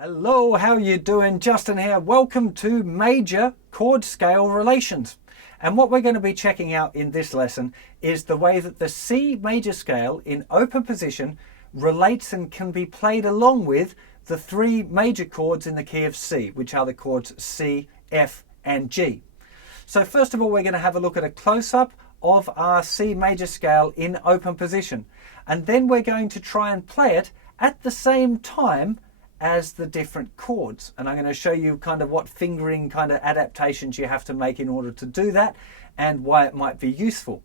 Hello, how you doing? Justin here. Welcome to Major Chord Scale Relations. And what we're going to be checking out in this lesson is the way that the C major scale in open position relates and can be played along with the three major chords in the key of C, which are the chords C, F, and G. So first of all, we're going to have a look at a close-up of our C major scale in open position. And then we're going to try and play it at the same time as the different chords, and I'm going to show you kind of what fingering kind of adaptations you have to make in order to do that and why it might be useful.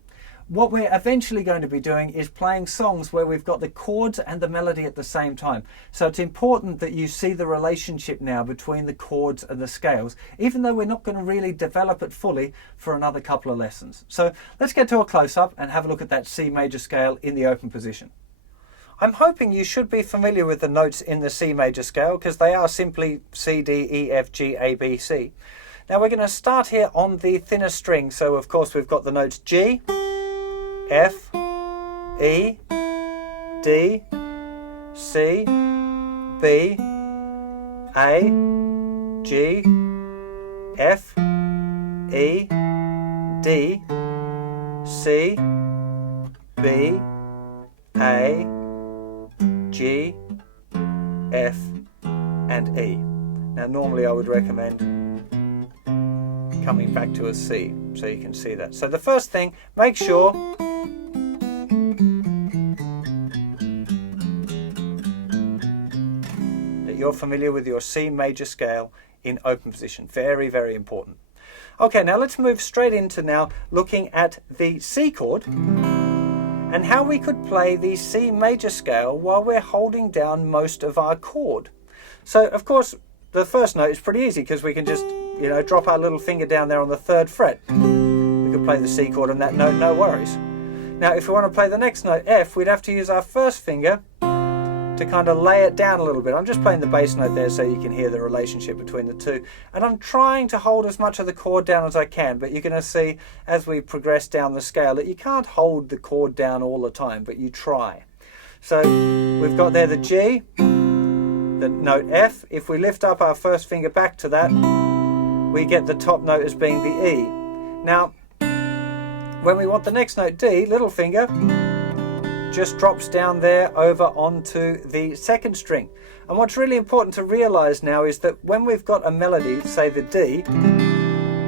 What we're eventually going to be doing is playing songs where we've got the chords and the melody at the same time. So it's important that you see the relationship now between the chords and the scales, even though we're not going to really develop it fully for another couple of lessons. So let's get to a close-up and have a look at that C major scale in the open position. I'm hoping you should be familiar with the notes in the C major scale because they are simply C, D, E, F, G, A, B, C. Now we're going to start here on the thinner string. So of course we've got the notes G, F, E, D, C, B, A, G, F, E, D, C, B, A, G, F, and E. Now normally I would recommend coming back to a C so you can see that. So the first thing, make sure that you're familiar with your C major scale in open position. Very, very important. Okay, now let's move straight into now looking at the C chord and how we could play the C major scale while we're holding down most of our chord. So of course the first note is pretty easy because we can just, drop our little finger down there on the 3rd fret. We could play the C chord on that note, no worries. Now if we want to play the next note, F, we'd have to use our first finger to kind of lay it down a little bit. I'm just playing the bass note there so you can hear the relationship between the two. And I'm trying to hold as much of the chord down as I can, but you're going to see as we progress down the scale that you can't hold the chord down all the time, but you try. So we've got there the G, the note F. If we lift up our first finger back to that, we get the top note as being the E. Now, when we want the next note D, little finger just drops down there over onto the 2nd string. And what's really important to realize now is that when we've got a melody, say the D,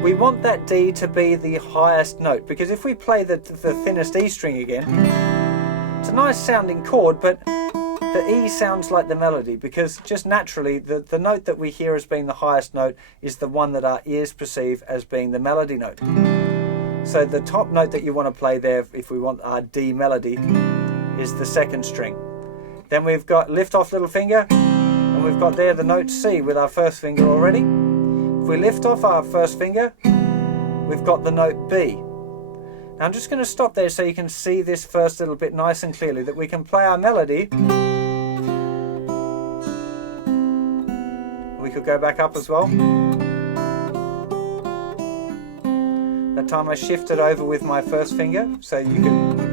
we want that D to be the highest note, because if we play the thinnest E string again, it's a nice sounding chord, but the E sounds like the melody, because just naturally the note that we hear as being the highest note is the one that our ears perceive as being the melody note. So the top note that you want to play there, if we want our D melody, is the 2nd string. Then we've got lift off little finger, and we've got there the note C with our first finger already. If we lift off our first finger, we've got the note B. Now I'm just going to stop there so you can see this first little bit nice and clearly, that we can play our melody. We could go back up as well. That time I shifted over with my first finger, so you can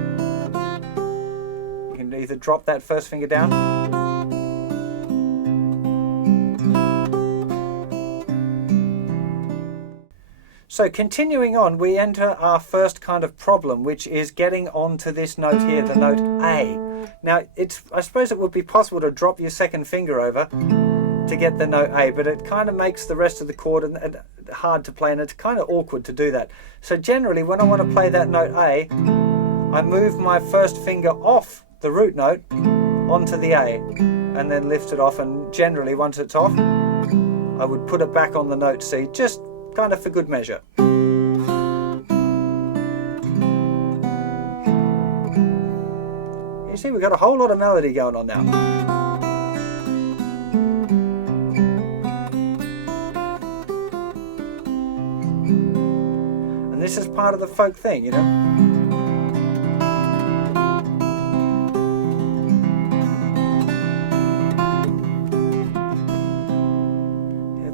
either drop that first finger down So continuing on, we enter our first kind of problem, which is getting onto this note here, the note A. Now I suppose it would be possible to drop your 2nd finger over to get the note A, but it kind of makes the rest of the chord hard to play, and it's kind of awkward to do that. So generally when I want to play that note A, I move my first finger off the root note onto the A and then lift it off, and generally once it's off I would put it back on the note C, just kind of for good measure. You see, we've got a whole lot of melody going on now. And this is part of the folk thing,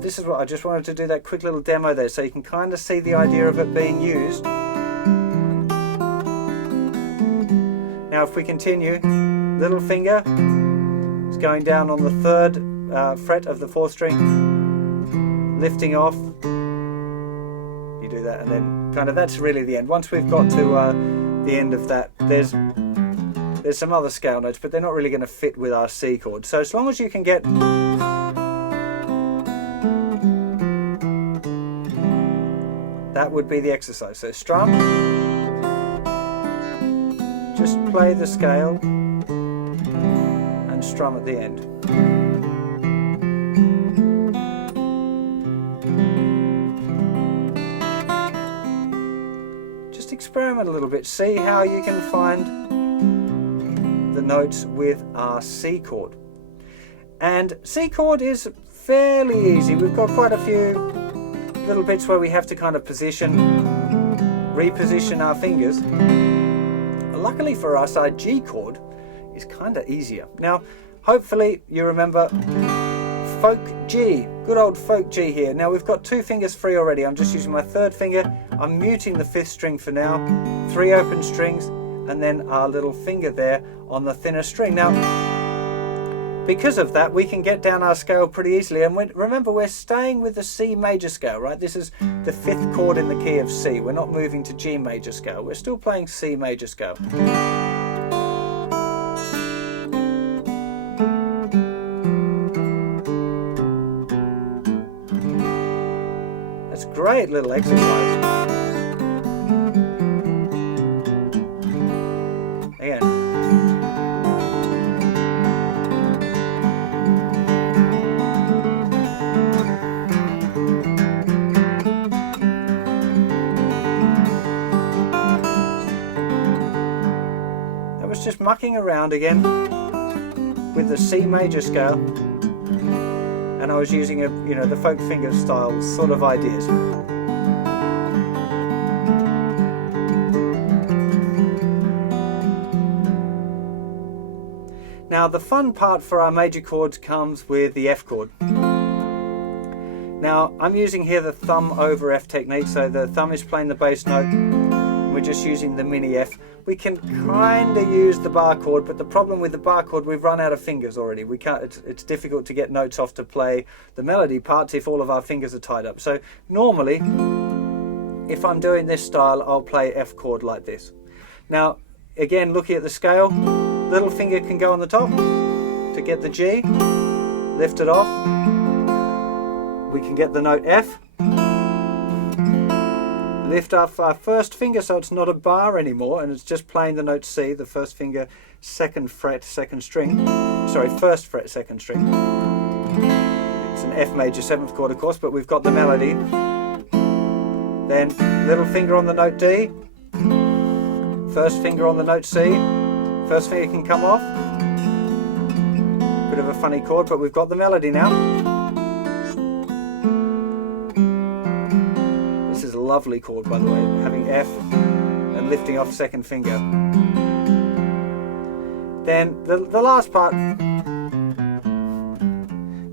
This is what I just wanted to do, that quick little demo there so you can kind of see the idea of it being used. Now if we continue, little finger is going down on the 3rd fret of the 4th string, lifting off. You do that, and then kind of that's really the end. Once we've got to the end of that, there's some other scale notes, but they're not really going to fit with our C chord. So as long as you can get that would be the exercise. So strum, just play the scale and strum at the end. Just experiment a little bit, see how you can find the notes with our C chord. And C chord is fairly easy. We've got quite a few little bits where we have to kind of reposition our fingers. Luckily for us, our G chord is kind of easier. Now, hopefully you remember folk G, good old folk G here. Now we've got 2 fingers free already. I'm just using my 3rd finger. I'm muting the 5th string for now. 3 open strings, and then our little finger there on the thinner string. Now, because of that, we can get down our scale pretty easily. And remember, we're staying with the C major scale, right? This is the 5th chord in the key of C. We're not moving to G major scale. We're still playing C major scale. That's a great little exercise. Again. Just mucking around again with the C major scale, and I was using the folk finger style sort of ideas. Now the fun part for our major chords comes with the F chord. Now I'm using here the thumb over F technique, so the thumb is playing the bass note. We're just using the mini F. We can kind of use the bar chord, but the problem with the bar chord, we've run out of fingers already. We can't. It's difficult to get notes off to play the melody parts if all of our fingers are tied up. So normally, if I'm doing this style, I'll play F chord like this. Now, again, looking at the scale, little finger can go on the top to get the G, lift it off. We can get the note F. Lift up our 1st finger so it's not a bar anymore and it's just playing the note C, the 1st finger, 2nd fret, 2nd string. Sorry, 1st fret, 2nd string. It's an F major 7th chord, of course, but we've got the melody. Then little finger on the note D, 1st finger on the note C, 1st finger can come off. Bit of a funny chord, but we've got the melody now. Lovely chord, by the way, having F and lifting off 2nd finger. Then the last part,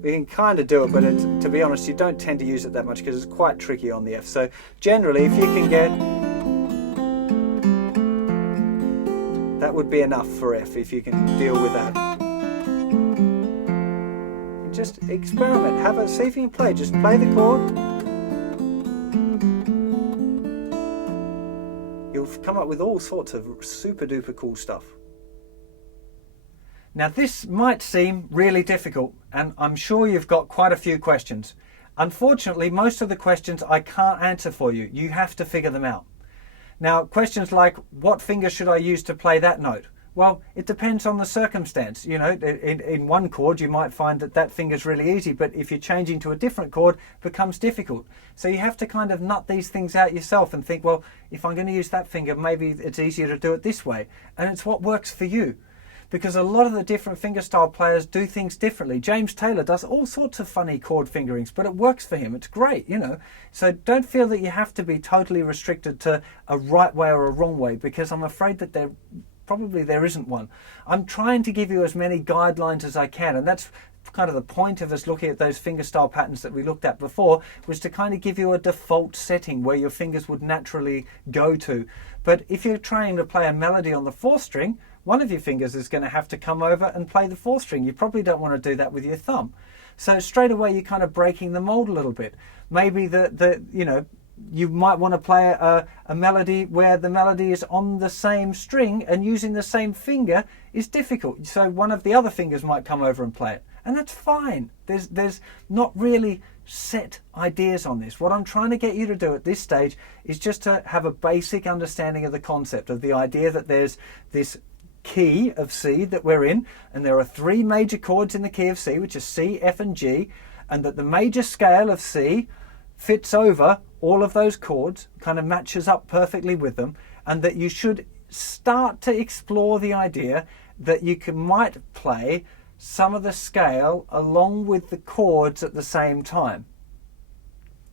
we can kind of do it, but to be honest, you don't tend to use it that much because it's quite tricky on the F. So generally, if you can get, that would be enough for F if you can deal with that. Just experiment, see if you can play, just play the chord. Come up with all sorts of super duper cool stuff. Now this might seem really difficult, and I'm sure you've got quite a few questions. Unfortunately, most of the questions I can't answer for you. You have to figure them out. Now, questions like, what finger should I use to play that note? Well, it depends on the circumstance. You know, in one chord you might find that finger's really easy, but if you're changing to a different chord, it becomes difficult. So you have to kind of nut these things out yourself and think, well, if I'm going to use that finger, maybe it's easier to do it this way. And it's what works for you. Because a lot of the different fingerstyle players do things differently. James Taylor does all sorts of funny chord fingerings, but it works for him. It's great, you know. So don't feel that you have to be totally restricted to a right way or a wrong way, because I'm afraid that there isn't one. I'm trying to give you as many guidelines as I can, and that's kind of the point of us looking at those fingerstyle patterns that we looked at before, was to kind of give you a default setting where your fingers would naturally go to. But if you're trying to play a melody on the 4th string, one of your fingers is going to have to come over and play the 4th string. You probably don't want to do that with your thumb. So straight away you're kind of breaking the mold a little bit. Maybe you might want to play a melody where the melody is on the same string, and using the same finger is difficult. So one of the other fingers might come over and play it. And that's fine. There's not really set ideas on this. What I'm trying to get you to do at this stage is just to have a basic understanding of the concept, of the idea that there's this key of C that we're in, and there are 3 major chords in the key of C, which are C, F and G, and that the major scale of C fits over all of those chords, kind of matches up perfectly with them, and that you should start to explore the idea that you might play some of the scale along with the chords at the same time.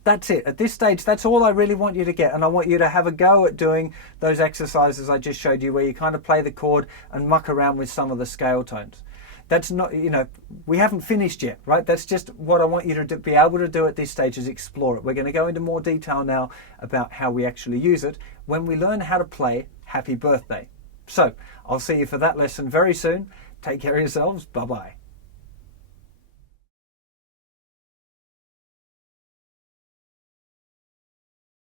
That's it. At this stage, that's all I really want you to get, and I want you to have a go at doing those exercises I just showed you, where you kind of play the chord and muck around with some of the scale tones. That's not, we haven't finished yet, right? That's just what I want you to be able to do at this stage, is explore it. We're going to go into more detail now about how we actually use it when we learn how to play Happy Birthday. So I'll see you for that lesson very soon. Take care of yourselves. Bye-bye.